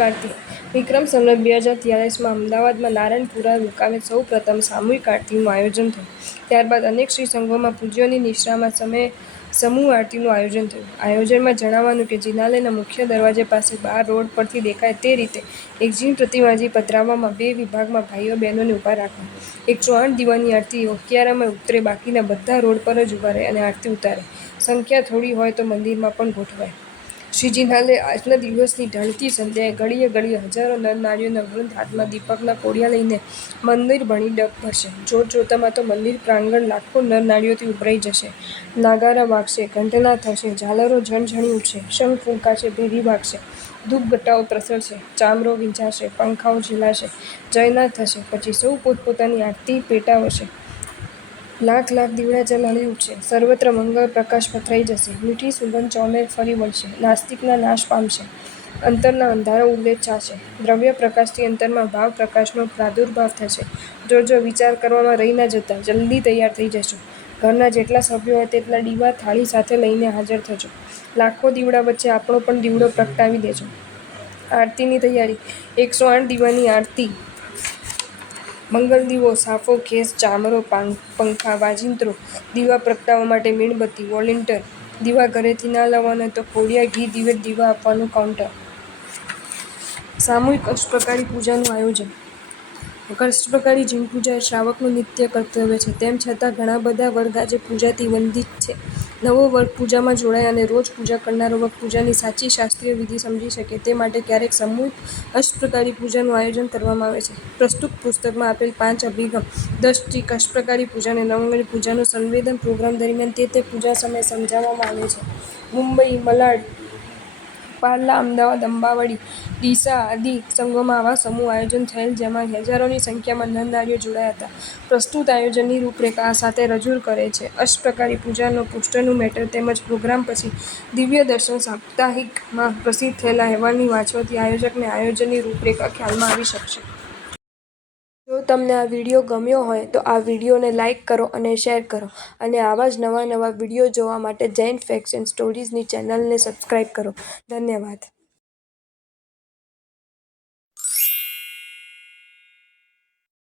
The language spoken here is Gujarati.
સામૂહિક આરતી વિક્રમ સંવત 2043માં અમદાવાદમાં નારાયણપુરા મુકામે સૌ પ્રથમ સામૂહિક આરતીનું આયોજન થયું. ત્યારબાદ અનેક શ્રી સંઘોમાં પૂજ્યોની નિશ્રામાં સમૂહ આરતીનું આયોજન થયું. આયોજનમાં જણાવાયું કે જિનાલયના મુખ્ય દરવાજા પાસે 12 રોડ પરથી દેખાય તે રીતે એક જીણ પ્રતિમાજી પધરાવવામાં 2 વિભાગમાં ભાઈઓ બહેનોને ઊભા રાખવા. 108 દીવાની આરતી ઓકિયારામાં ઉતરે, બાકીના બધા રોડ પર જ ઊભા રહે અને આરતી ઉતારે. સંખ્યા થોડી હોય તો મંદિરમાં પણ ગોઠવાય. શ્રી જિનાલય આજના દિવસની ઢળતી સંધ્યાએ ઘડીએ ઘડીએ હજારો નર-નારીઓના વૃંદ હાથમાં દીપકના કોડિયા લઈને મંદિર ભણી ડગ ભરશે. જોતજોતામાં તો મંદિર પ્રાંગણ લાખો નર-નારીઓથી ઉભરાઈ જશે. નાગારા વાગશે, ઘંટના થશે, ઝાલરો ઝણઝણી ઉઠશે, શંખ ફૂંકાશે, ભેરી વાગશે, ધૂપઘટાઓ પ્રસરશે, ચામરો વીંઝાશે, પંખાઓ ઝીલાશે, જયનાદ થશે. પછી સૌ પોતપોતાની આરતી પેટાવશે. લાખ લાખ દીવડા ઝળહળી ઉઠશે. સર્વત્ર મંગળ પ્રકાશ પથરાઈ જશે. મીઠી સુગંધ ચોમેર ફરી વળશે. નાસ્તિકતા નાશ પામશે. અંતરના અંધારા ઉલેચાશે. દ્રવ્ય પ્રકાશથી અંતરમાં ભાવ પ્રકાશનો પ્રાદુર્ભાવ થશે. જોજો, વિચાર કરવામાં રહી ના જતા, જલ્દી તૈયાર થઈ જજો. ઘરના જેટલા સભ્યો હોય તેટલા દીવા થાળી સાથે લઈને હાજર થજો. લાખો દીવડા વચ્ચે આપણો પણ દીવડો પ્રગટાવી દેજો. આરતીની તૈયારી 108 દીવાની આરતી મંગલ દીવો, સાફો, ખેસ, ચામરો, પંખા, વાજિંત્રો, દીવા પ્રગટાવવા માટે મીણબત્તી, વોલંટિયર, દીવા ઘરેથી ના લાવવાના હોય તો ખોડિયા ઘી દિવેટ દીવા આપવાનું કાઉન્ટર. સામૂહિક અષ્ટપ્રકારી પૂજાનું આયોજન. અષ્ટપ્રકારી જીણ પૂજા એ શ્રાવકનું નિત્ય કર્તવ્ય છે. તેમ છતાં ઘણા બધા વર્ગ આજે પૂજાથી વંચિત છે. નવો વર્ગ પૂજામાં જોડાય અને રોજ પૂજા કરનારો વર્ગ પૂજાની સાચી શાસ્ત્રીય વિધિ સમજી શકે તે માટે ક્યારેક સામૂહિક અષ્ટપ્રકારી પૂજાનું આયોજન કરવામાં આવે છે. પ્રસ્તુત પુસ્તકમાં આપેલ 5 અભિગમ 10 ટ્રીક અષ્ટપ્રકારી પૂજા અને નવંગની પૂજાનું સંવેદન પ્રોગ્રામ દરમિયાન તે પૂજા સમયે સમજાવવામાં આવે છે. મુંબઈ, મલાડ, પાર્લા, અમદાવાદ, અંબાવાડી, ડીસા આદિ સંઘોમાં આવા સમૂહ આયોજન થયેલ જેમાં હજારોની સંખ્યામાં નર-નારીઓ જોડાયા હતા. પ્રસ્તુત આયોજનની રૂપરેખા આ સાથે રજૂ કરે છે. અષ્ટપ્રકારી પૂજાનો પોસ્ટરનું મેટર તેમજ પ્રોગ્રામ પછી દિવ્ય દર્શન સાપ્તાહિકમાં પ્રસિદ્ધ થયેલા અહેવાલને વાંચવાથી આયોજકને આયોજનની રૂપરેખા ખ્યાલમાં આવી શકશે. જો તમને આ વિડીયો ગમ્યો હોય તો આ વિડીયોને લાઇક કરો અને શેર કરો અને આવા જ નવા વિડીયો જોવા માટે જૈન ફેક્ટ્સ એન્ડ સ્ટોરીઝની ચેનલને સબસ્ક્રાઇબ કરો. ધન્યવાદ.